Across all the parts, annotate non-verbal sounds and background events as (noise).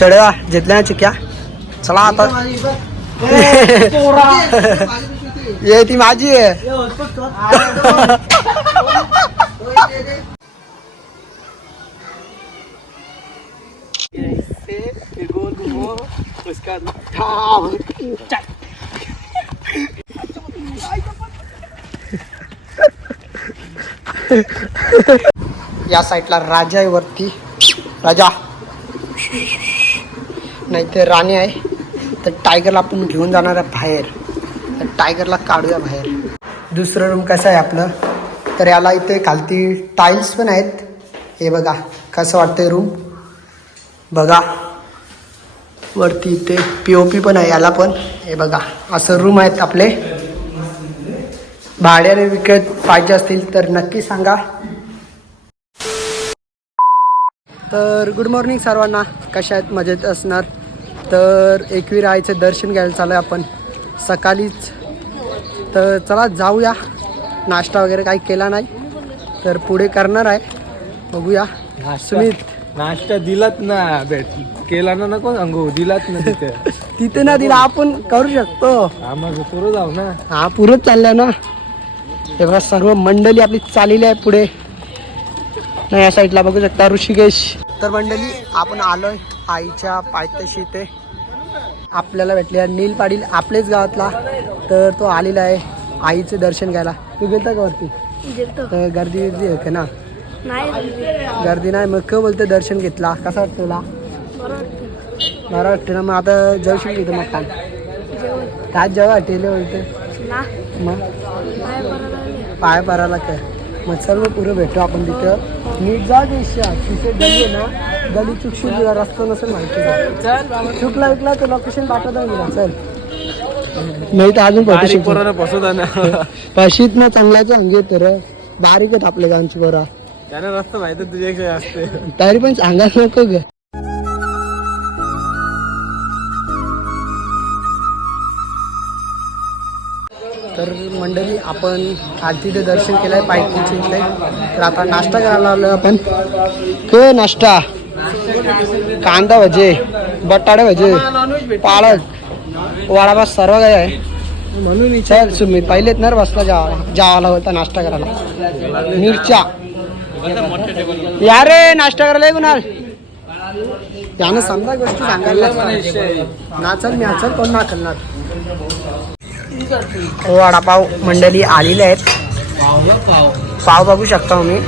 चढवा जितल्या ना चिक्या। चला आता। ये ती माझी आहे या साईडला राजा आहे वरती राजा। नाही तर राणी आहे. तर टायगरला आपण घेऊन जाणार आहे बाहेर. तर टायगरला काढूया बाहेर. दुसरं रूम कसं आहे आपलं? तर याला इथे खालती टाईल्स पण आहेत. हे बघा कसं वाटतं रूम बघा. वरती इथे पी ओ पी पण आहे याला पण. हे बघा असं रूम आहेत आपले. भाड्याने विकत पाहिजे असतील तर नक्की सांगा. तर गुड मॉर्निंग सर्वांना. कशा आहेत? मजेत असणार? तर एकवीर आईचं दर्शन घ्यायला चालू आहे आपण. सकाळीच. तर चला जाऊया. नाश्ता वगैरे काही केला नाही. तर पुढे करणार आहे. बघूया. सुमित. नाश्ता दिलात ना भेट केला ना नको सांगू. दिलात ना तिथे. (laughs) तिथे ना दिला. आपण करू शकतो. आम्हाला पुरं जाऊ ना. हा पुरंच चाललं ना. हे बघा सर्व मंडळी आपली चाललेली आहे पुढे. नाही या साईडला बघू शकता ऋषिकेश. तर मंडळी आपण आलोय आईच्या पायथ्याशी ते आपल्याला भेटले. नील पाटील आपलेच गावातला. तर तो आलेला आहे आईचं दर्शन घ्यायला. तू गेलता का वरती? तर गर्दी बिर्दी आहे का ना? गर्दी नाही. मग का बोलते दर्शन घेतला. कसा वाटतं तुला? बरं वाटतं ना. मग आता जवशील घेतो मग काय जेवण काय जेव्हा वाटेल बोलते मग? पाय पाराला काय मग सर्व पुरं भेटू आपण तिथं. नीट जा देशा तिथे गली आहे ना गली चुकशील तुला रस्ता नसेल माहिती चुकला विकला तर लोकेशन पाठवता मी चल. नाही तर अजून फोटो शिकतो पोरांना बसवता ना. (laughs) पाशीत ना चांगलाच अंगे तर बारीक आहेत आपल्या गावची बरा त्याने रस्ता माहिती तुझ्या असते तरी पण सांगायला नको ग. आपण आज तिथे दर्शन केलंय पायथीचे इथले तर आता नाश्ता करायला आलो आपण. क नाश्ता? कांदा भजे बटाटे भजे पालक वडापाव सर्व काही आहे. म्हणून चल सुमित पहिलेच नर बसला जा जावाला होता नाश्ता करायला. मिरच्या. या रे नाश्ता करायला कुणाल? यानं समजा गोष्टी सांगायला ना चल मी चल कोण ना करणार वडापाव मंडळी आलेले आहेत. पाव बघू शकता तुम्ही.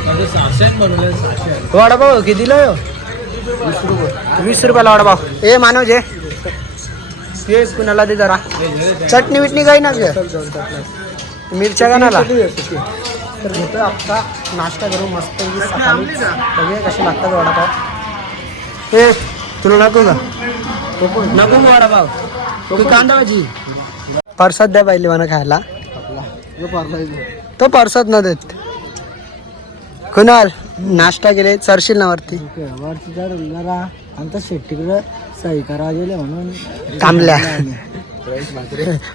वडापाव कितीला हो? वीस रुपयाला वडापाव. ए मानव जे. ये कुणाला दे जरा. चटणी विटणी काही ना घे मिरच्या का नाला? तर घेतो आता नाश्ता करू मस्त सकाळी बघूया कसे लागतात वडापाव. ए तुला नको का? नको वडापाव? तू कांदा भाजी. परसाद द्या पाहिजे मला खायला. तो परसाद न देत. कुणाल नाश्ता केले चरशील ना वरती. सही करा गेले म्हणून. थांबल्या.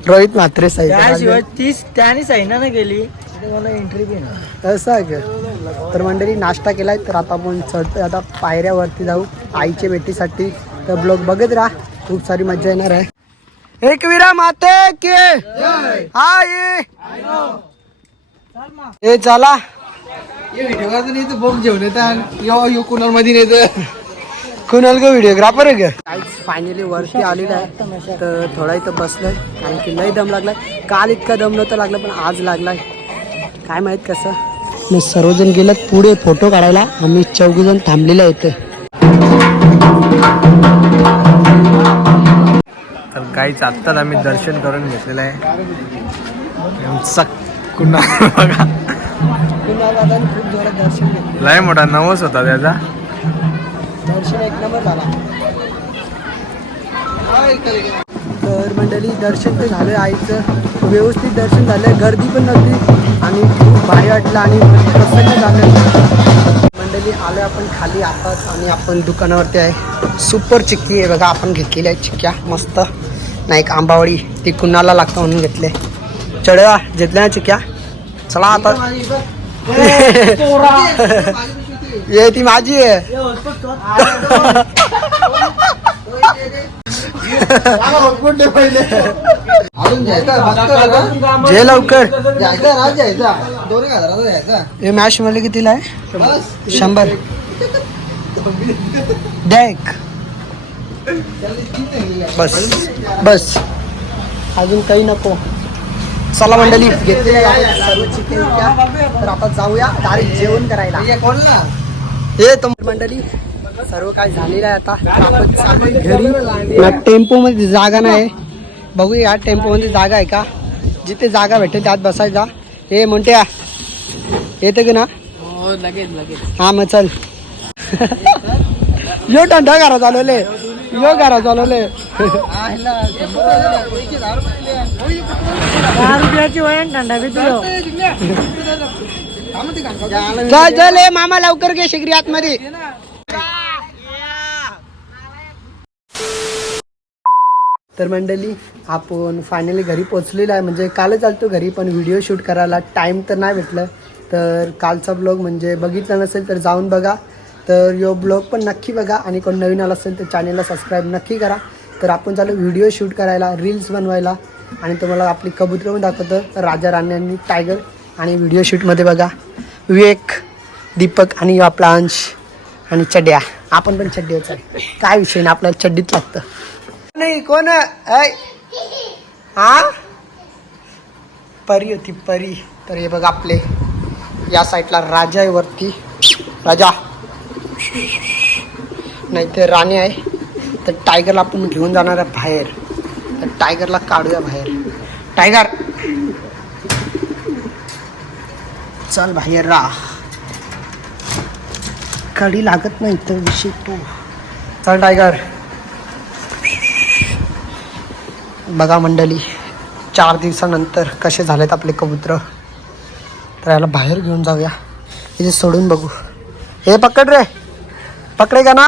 रोहित म्हात्रे साहेब त्याशिवाय तीस त्याने सही ना गेली मला एंट्री बी ना असं आहे का? तर मंडळी नाश्ता केलाय तर आता आपण चढतोय. आता पायऱ्यावरती जाऊ. आईच्या भेटीसाठी तर ब्लॉग बघत राहा. खूप सारी मजा येणार आहे. एक विरा माते के हा. ये ए चला. कुणाल मध्ये कुणाल का व्हिडिओग्राफर आहे फायनली वरती आलेलं आहे. तर थोडा इथं बसलोय. कारण की लय दम लागलाय. काल इतका दम नव्हता लागला पण आज लागलाय. काय माहीत कसं? मग सर्वजण गेलेत पुढे फोटो काढायला. आम्ही चौघ जण थांबलेले आहेत. काहीच आत्ताच आम्ही दर्शन करून घेतलेलं आहे. सक कुणाल (laughs) बघा. खूप जोरात दर्शन घेतलं. लय मोठा नवस होता त्याचा. दर्शन एक नंबर झाला. तर मंडळी दर्शन तर झालं आईचं. व्यवस्थित दर्शन झालं गर्दी पण नव्हती आणि खूप भारी वाटलं आणि प्रसन्न झालं मंडळी आलो आपण खाली आताच आणि आपण दुकानावरती आहे. सुपर चिक्की आहे बघा आपण घेतलेली आहे चिक्क्या. मस्त. नाही एक आंबावडी ती कुणाला लागतं म्हणून घेतले. चढवा घेतल्या ना चुक्या. चला आता. ये ती माझी आहे. जे लवकर. राज दोन एक हजाराचा हे मॅच मध्ये कितीला आहे. शंभर. द्या एक. बस बस. अजून काही नको. चला मंडळी घेतलेल्या आहेत सर्व चिकन तर आपण जाऊया डायरेक्ट जेवण करायला. हे हे तर मंडळी सर्व काय झालेलं आहे आता. घरी. टेम्पो मध्ये जागा नाही बघूया टेम्पो मध्ये जागा आहे का? जिथे जागा भेटेल त्यात बसायचा. हे म्हणते येते की ना? हो लगेच लगेच. हा मग चल. यो टंडा घरा चालवले यो घरा चालवले दहा रुपयाची वळण थंडा बी तुझं. चल चल ए मामा लवकर घे शिगरी आतमध्ये. तर मंडळी आपण फायनली घरी पोचलेलो आहे. म्हणजे कालच आलतो घरी पण व्हिडिओ शूट करायला टाईम तर नाही भेटलं. तर कालचा ब्लॉग म्हणजे बघितला नसेल तर जाऊन बघा. तर यो ब्लॉग पण नक्की बघा आणि कोण नवीन आला असेल तर चॅनेलला सबस्क्राईब नक्की करा. तर आपण चालू व्हिडिओ शूट करायला रील्स बनवायला आणि तुम्हाला आपली कबुतर पण दाखवतं राजा राणे आणि टायगर आणि व्हिडिओ शूटमध्ये बघा विवेक दीपक आणि आपला अंश आणि चड्या. आपण पण चड्डीच आहे काय विषय नाही आपल्याला चड्डीत लागतं. नाही कोण? ऐ. हा? परी होती परी. तर हे बघा आपले. या साईडला राजा आहे वरती. राजा. नाही ते राणी आहे. तर टायगरला आपण घेऊन जाणार आहे बाहेर. तर टायगरला काढूया बाहेर. टायगर चल बाहेर राह. कडी लागत नाही तर विषय तू. चल टायगर बघा मंडळी चार दिवसानंतर कसे झालेत आपले कबूतर. तर याला बाहेर घेऊन जाऊया. इथे सोडून बघू. हे पकड रे. पकडेगा ना?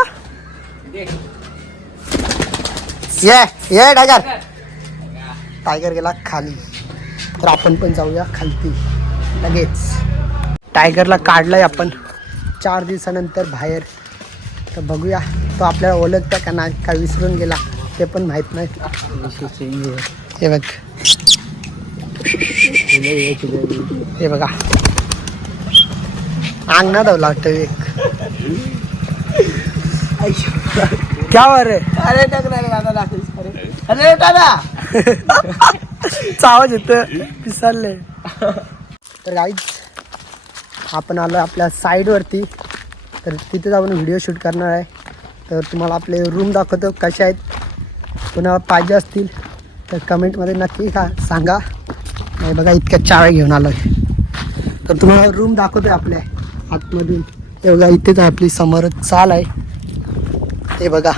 ये ये टायगर टायगर गेला खाली. तर आपण पण जाऊया खालती. लगेच. टायगरला काढलाय आपण. चार दिवसानंतर बाहेर. तर बघूया. तो आपल्याला ओळखता का नाही का विसरून गेला ते पण माहीत नाही. हे बघ. हे बघा. अंगणा धावला वाटतं एक. क्या रे अरे दादा अरे दादा। आवाज येत पिसारले तर गाईच आपण आलो आपल्या साईडवरती तर तिथे जाऊन व्हिडिओ शूट करणार आहे. तर तुम्हाला आपले रूम दाखवतो कसे आहेत. कुणाला पाहिजे असतील तर कमेंटमध्ये नक्की का सांगा. नाही बघा इतक्या चाव्या घेऊन आलो आहे तर तुम्हाला रूम दाखवतोय आपल्या आतमधून. हे बघा इथेच आहे आपली समोर चाल आहे. हे बघा.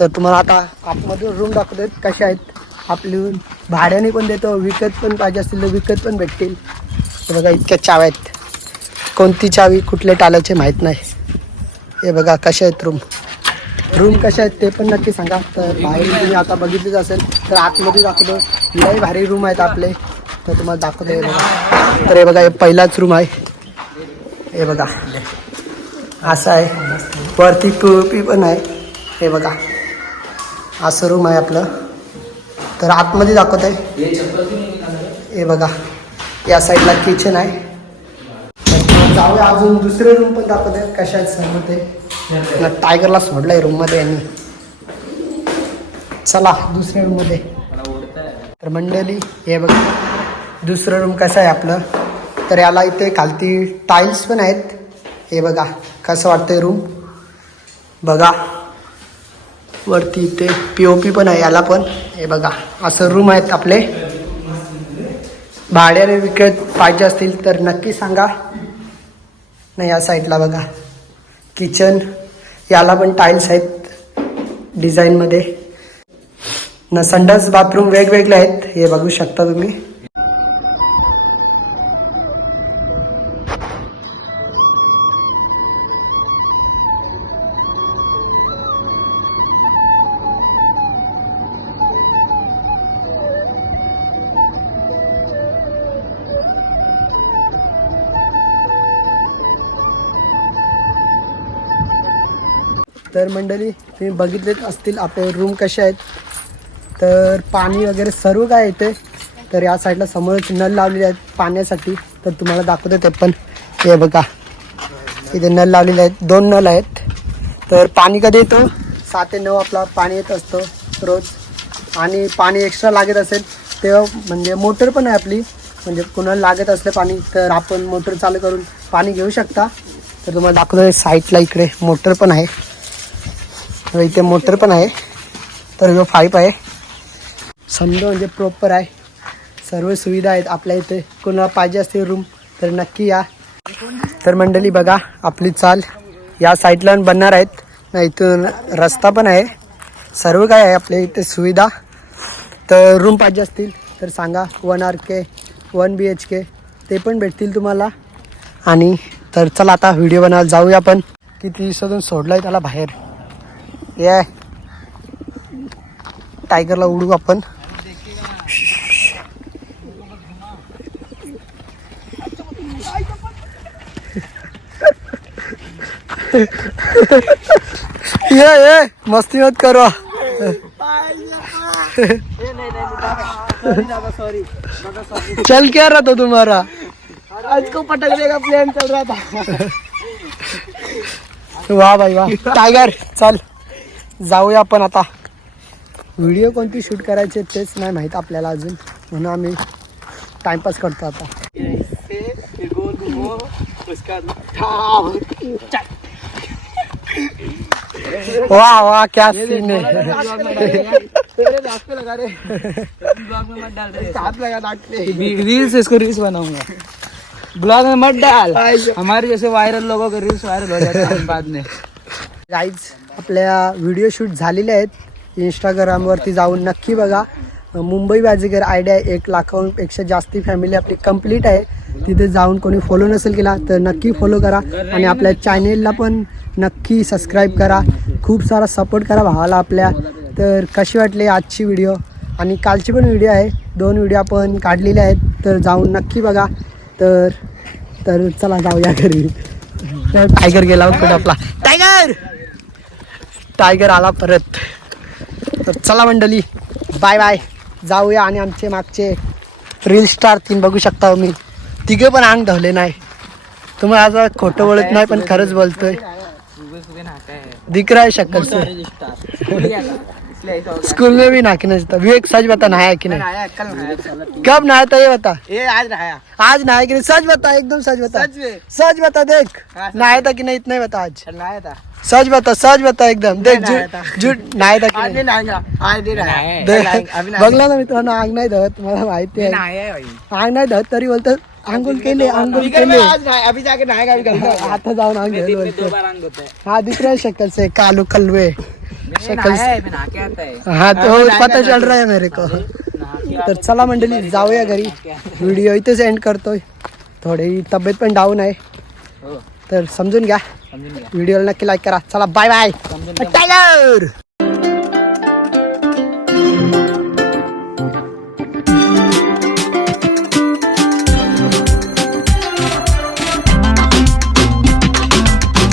तर तुम्हाला आता आतमधून रूम दाखवतोय कशा आहेत. आपली भाड्याने पण देतो विकत पण पाहिजे असतील तर विकत पण भेटतील. हे बघा इतक्या चाव्या आहेत. कोणती चावी कुठल्या टालाचे माहीत नाही. हे बघा कशा आहेत रूम रूम कशा आहेत ते पण नक्की सांगा. तर बाहेर तुम्ही आता बघितलीच असेल तर आतमध्ये दाखवतो. लई भारी रूम आहेत आपले. तर तुम्हाला दाखवतो हे बघा. तर हे बघा हे पहिलाच रूम आहे. हे बघा. असं आहे. वरती पी पण आहे. हे बघा. असं रूम आहे आपलं. तर आतमध्ये दाखवत आहे. हे बघा. या साईडला किचन आहे. जाऊया अजून दुसरे रूम पण दाखवत आहे. कशा आहेत सर्व ते टायगरला सोडलंय रूममध्ये यांनी. चला दुसऱ्या रूममध्ये तर मंडळी हे बघा. दुसरं रूम कसं आहे आपलं? तर याला इथे खालती टाईल्स पण आहेत. हे बघा. कसं वाटतंय रूम बघा. वरती इथे पी ओ पी पण आहे याला पण. हे बघा असं रूम आहेत आपले. भाड्याने विकत पाहिजे असतील तर नक्की सांगा. नाही या साईडला बघा. किचन याला पण टाईल्स आहेत डिझाईनमध्ये न संडास बाथरूम वेगवेगळे आहेत हे बघू शकता तुम्ही. तर मंडळी तुम्ही बघितलेच असतील आपले रूम कसे आहेत. तर पाणी वगैरे सर्व काय येते तर या साईडला समोरच नळ लावलेले आहेत पाण्यासाठी. तर तुम्हाला दाखवतो ते पण. हे बघा. इथे नळ लावलेले आहेत. दोन नळ आहेत. तर पाणी कधी येतो? सात ते नऊ आपला पाणी येत असतं रोज. आणि पाणी एक्स्ट्रा लागत असेल तेव्हा म्हणजे मोटर पण आहे आपली. म्हणजे कुणाला लागत असलं पाणी तर आपण मोटर चालू करून पाणी घेऊ शकता. तर तुम्हाला दाखवतो साईडला इकडे मोटर पण आहे. इथे मोटर पण आहे. तर जो पाईप आहे समजा म्हणजे प्रॉपर आहे. सर्व सुविधा आहेत आपल्या इथे. कोणाला पाहिजे असते रूम तर नक्की या. तर मंडळी बघा आपली चाल या साईडला बनणार आहेत. ना इथून रस्ता पण आहे. सर्व काय आहे आपल्या इथे सुविधा. तर रूम पाहिजे असतील तर सांगा. One R K one B H K ते पण भेटतील तुम्हाला. आणि तर चला आता व्हिडिओ बनवायला जाऊया आपण. किती दिवसातून सोडलं आहे त्याला बाहेर. ये टायगरला उडू आपण. ये ये मस्ती मत करो. चल क्या रहा था तुम्हारा? आज को पटक देगा प्लेन चल रहा था वाह भाई वाह. टाइगर चल. जाऊया आपण आता. व्हिडिओ कोणती शूट करायचे तेच नाही माहीत आपल्याला अजून. म्हणून आम्ही टाइमपास करतो आता. वाह वाह क्या सीन है रील्स इसको रील्स बनाऊंगा. ब्लॉग में मत डाल. हमारे जैसे वायरल लोगों के रील्स वायरल हो जाते हैं बाद में. आपल्या व्हिडिओ शूट झालेले आहेत. इंस्टाग्रामवरती जाऊन नक्की बघा. मुंबई बाजीगर आयडिया एक लाखापेक्षा जास्ती फॅमिली आपली कंप्लीट आहे. तिथे जाऊन कोणी फॉलो नसेल केला तर नक्की फॉलो करा. आणि आपल्या चॅनेलला पण नक्की सबस्क्राईब करा. खूप सारा सपोर्ट करा भावाला आपल्या. तर कशी वाटली आजची व्हिडिओ आणि कालची पण व्हिडिओ आहे. दोन व्हिडिओ आपण काढलेले आहेत. तर जाऊन नक्की बघा. तर तर चला जाऊया घरी. टायगर गेला कुठं आपला. टायगर टायगर आला परत. तर चला मंडळी बाय बाय. जाऊया आणि आमचे मागचे रील स्टार तीन बघू शकता मी. तिघे पण अंग धवले नाही. तुम्हाला आता खोटं बोलत नाही पण खरंच बोलतोय. दिख रहा है शक्ल से स्कूल में भी नाके नहीं विवेक सच बता नहाया कि नहीं? आया कल आया कब नहाया था ये बता? ये आज रहा आज नहाया कि नहीं? सच बता एकदम सच बता। सच में? सच बता देख। हाँ, नहाया था कि नहीं? इतना ही बता आज। चल आया था। सच बता सच बता एकदम। देख नहाया झूठ नहाया था कि आज नहीं नहीं? नहाएगा। आज नहीं रहा दे- अभी बघला ना मित्रांनो अंग नाही धवत मला माहिती आहे नहाया है अंग नाही धवत तरी बोलतात आंघोळ केले आंघोळ केले अभी जाके नहाएगा अभी कल आता जाऊन अंग बोलते। हाँ। दिख रहा शक्ल से कालू कलवे। शक्ल है है हाँ तो पता चल रहा है मेरे को. तर चला मंडळी जाऊया घरी. व्हिडिओ इथेच एंड करतोय. थोडी तब्येत पण डाऊन आहे. तर समजून घ्या. व्हिडिओला नक्की लाईक करा. चला बाय बाय टायगर